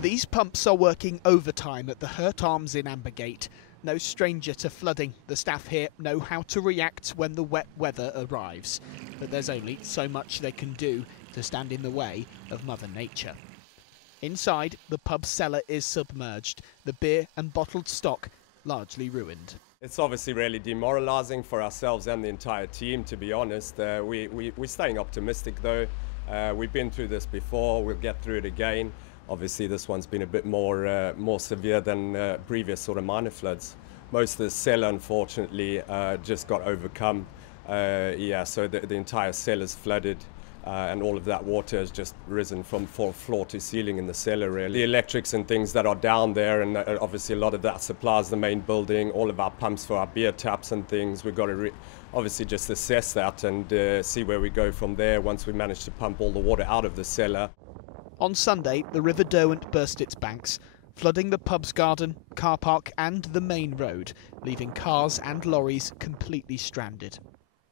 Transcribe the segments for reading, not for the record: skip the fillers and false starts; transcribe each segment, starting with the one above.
These pumps are working overtime at the Hurt Arms in Ambergate. No stranger to flooding, the staff here know how to react when the wet weather arrives. But there's only so much they can do to stand in the way of Mother Nature. Inside, the pub cellar is submerged, the beer and bottled stock largely ruined. It's obviously really demoralising for ourselves and the entire team, to be honest. We're staying optimistic though. We've been through this before, we'll get through it again. Obviously this one's been a bit more severe than previous sort of minor floods. Most of the cellar unfortunately just got overcome. So the entire cellar's flooded. And all of that water has just risen from floor to ceiling in the cellar really. The electrics and things that are down there, and obviously a lot of that supplies the main building, all of our pumps for our beer taps and things. We've got to obviously just assess that and see where we go from there once we manage to pump all the water out of the cellar. On Sunday, the River Derwent burst its banks, flooding the pub's garden, car park and the main road, leaving cars and lorries completely stranded.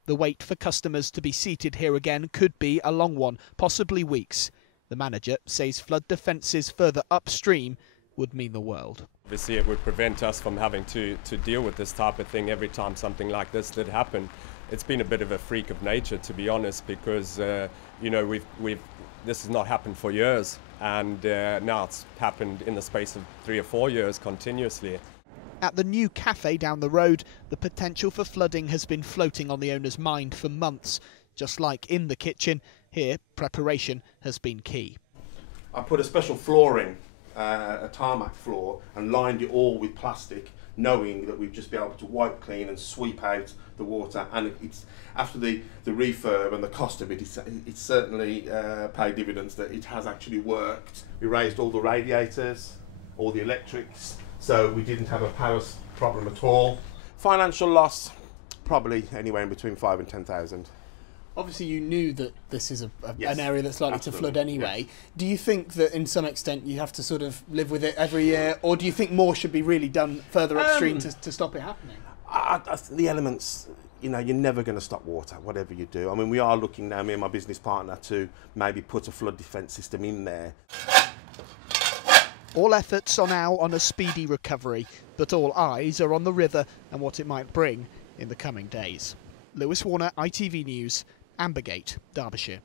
The wait for customers to be seated here again could be a long one, possibly weeks. The manager says flood defences further upstream would mean the world. Obviously it would prevent us from having to deal with this type of thing every time something like this did happen. It's been a bit of a freak of nature, to be honest, because this has not happened for years, and now it's happened in the space of 3 or 4 years continuously. At the new cafe down the road, the potential for flooding has been floating on the owner's mind for months. Just like in the kitchen, here preparation has been key. I put a special flooring, a tarmac floor, and lined it all with plastic, knowing that we'd just be able to wipe clean and sweep out the water. And it's after the refurb and the cost of it, it's certainly paid dividends that it has actually worked. We raised all the radiators, all the electrics, so we didn't have a power problem at all. Financial loss, probably anywhere in between 5,000 and 10,000. Obviously you knew that this is Yes, an area that's likely absolutely to flood anyway. Yes. Do you think that in some extent you have to sort of live with it every year, or do you think more should be really done further upstream to stop it happening? The elements, you're never going to stop water, whatever you do. I mean, we are looking now, me and my business partner, to maybe put a flood defence system in there. All efforts are now on a speedy recovery, but all eyes are on the river and what it might bring in the coming days. Lewis Warner, ITV News, Ambergate, Derbyshire.